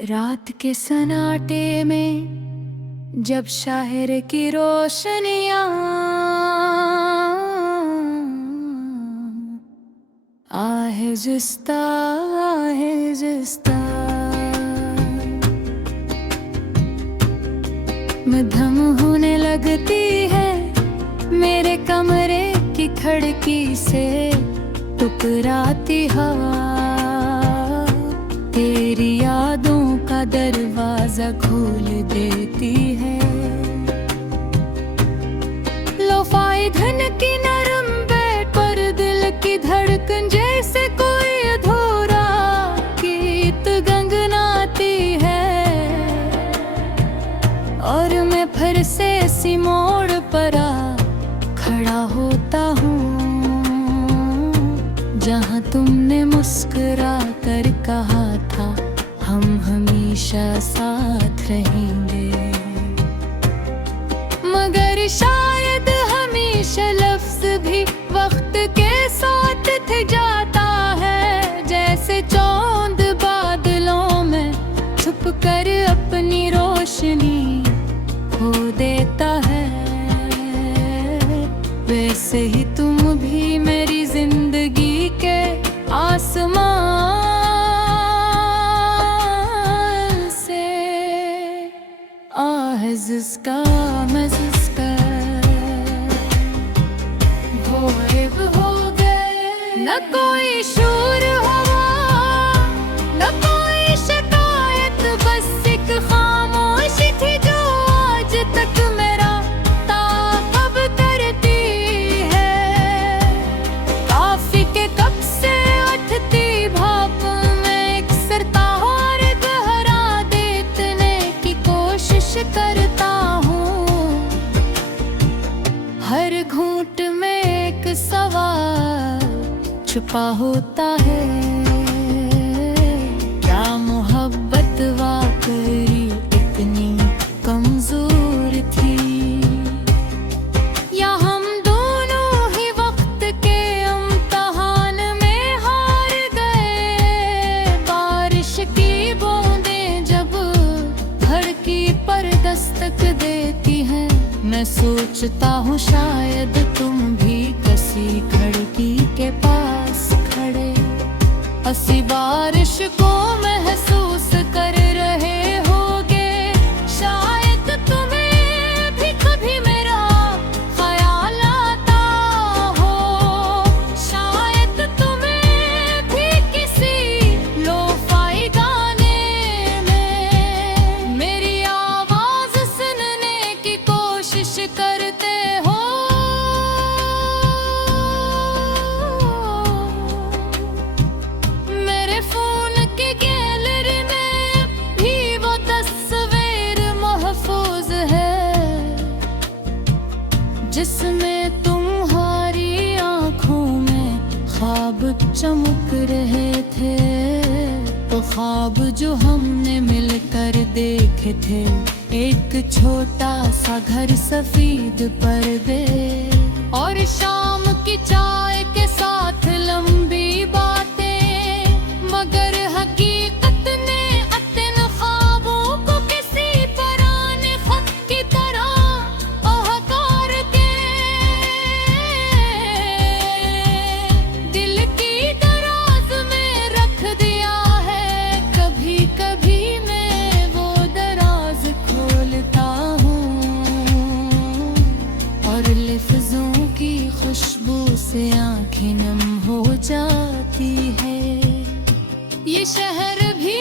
रात के सन्नाटे में जब शायर की रोशनियां आहिस्ता आहिस्ता मध्यम होने लगती है मेरे कमरे की खिड़की से टुकराती हवा तेरी यादों का दरवाजा खोल देती है। लोफाई धन की नरम बेड पर दिल की धड़कन जैसे कोई अधूरा गीत गनगनाती है और मैं फिर से इसी मोड़ पर खड़ा होता हूँ जहाँ तुमने मुस्कुरा कर कहा था हम हमेशा साथ रहेंगे, मगर शायद हमेशा लफ्ज भी वक्त के साथ थे जाता है जैसे चांद बादलों में छुप कर अपनी रोशनी खो देता है। वैसे ही तुम भी मेरी जिंदगी के आसमान से आहिस्ता मज़िस्ता गायब हो गए। न कोई शोर हुआ न कोई शिकायत, बस एक खामोशी थी जो आज तक मेरा ताक़ब करती है। काफी के कब से उठती भाप में एक सितार गहरा देने की कोशिश करता हूँ। हर घूंट में एक सवाल छुपा होता है, क्या मोहब्बत वाकई इतनी कमजोर थी या हम दोनों ही वक्त के इम्तिहान में हार गए। बारिश की बूंदें जब खिड़की पर दस्तक देती हैं मैं सोचता हूँ शायद तुम भी किसी खिड़की के पास खड़े हंसी बारिश को महसूस कर रहे होगे। शायद तुम्हें भी कभी मेरा ख्याल आता हो, शायद तुम्हें भी किसी लोफाई गाने में मेरी आवाज सुनने की कोशिश करते हो। मेरे फोन के गैलरी में भी वो तस्वीर महफूज है जिसमें तुम्हारी आंखों में ख्वाब चमक रहे थे। तो ख्वाब जो हमने मिलकर देखे थे, एक छोटा सा घर सफेद पर्दे और शाम की चाय के साथ लंबी बातें, मगर हकीकत ने अपने ख्वाबों को किसी पुराने खत की तरह आहकार के दिल की दराज में रख दिया है। कभी कभी मैं वो दराज खोलता हूँ और लफ्जों की खुशबू से आंखें नम हो जाती है। ये शहर भी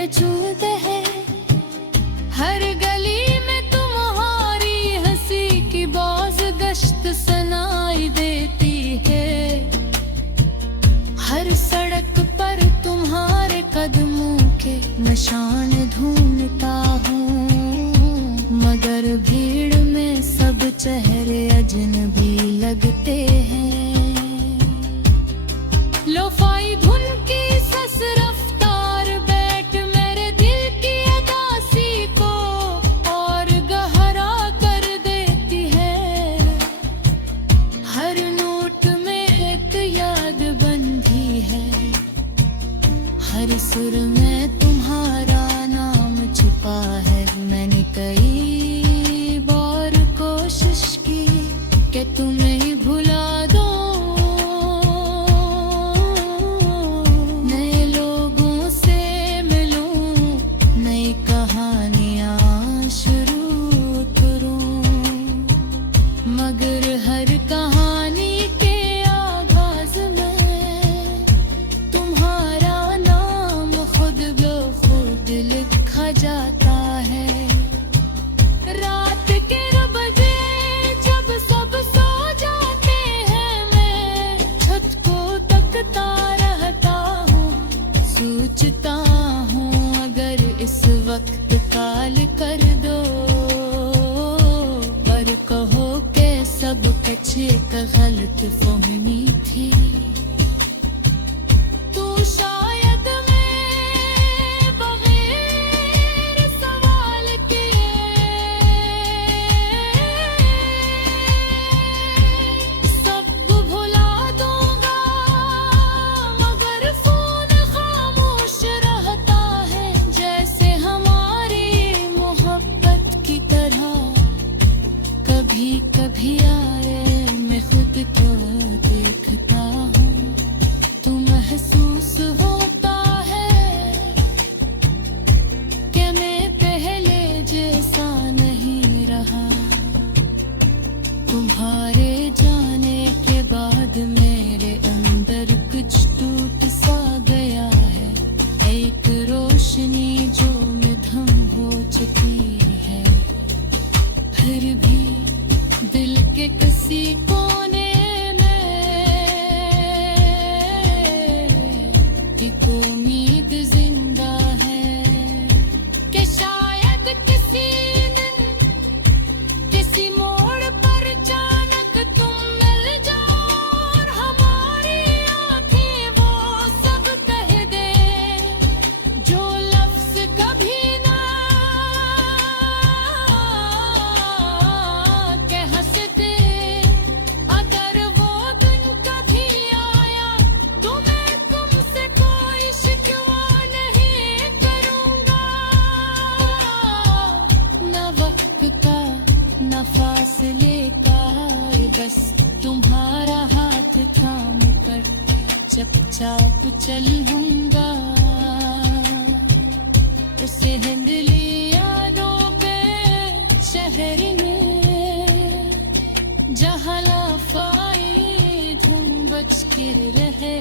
अजूब है, हर गली में तुम्हारी हंसी की बाज गश्त सुनाई देती है। हर सड़क पर तुम्हारे कदमों के निशान ढूंढता हूँ, मगर भीड़ में सब चेहरे अजनबी लगते हैं। लोफाई धुन की सस रफ्तार बैठ मेरे दिल की अदासी को और गहरा कर देती है। हर नोट में एक याद बंधी सुर में तुम्हारा नाम छुपा है। मैंने कई बार कोशिश की कि तुम्हें ही भुला दो, नए लोगों से मिलूं, नई कहानियां शुरू करूं, मगर हर कहानी के आगाज में तुम्हारा नाम खुद ब खुद लिखा जाता है। रात के 9 बजे जब सब सो जाते हैं, मैं छत को तकता रहता हूँ, सोचता हूँ अगर इस वक्त काल कर दो, पर कहो के सब कुछ एक गलत फहमी थी। तू शायद मैं बगैर सवाल किए सब भुला दूंगा, मगर फोन खामोश रहता है, जैसे हमारी मोहब्बत की तरह। कभी कभी आए मैं खुद को देखता हूँ, तू महसूस होता है कि मैं पहले जैसा नहीं रहा। तुम्हारे जाने के बाद मेरे अंदर कुछ टूट सा गया है, एक रोशनी जो मिधम हो चुकी है। फिर भी दिल के किसी कोने में एक उम्मीद जिंदा है कि शायद किसी दिन किसी मोड़ पर अचानक तुम मिल जाओ और हमारी आंखें वो सब कह दे जो लफ्ज कभी ना कह सकते। अगर वो दिन कभी आया तो मैं तुमसे कोई शिकवा नहीं करूंगा, न वक्त का न फासले का, बस तुम्हारा हाथ थाम कर चुपचाप चलूंगा। उस हिंदली यादों के शहर में जहाँ लाफाई धूम बच कर रहे।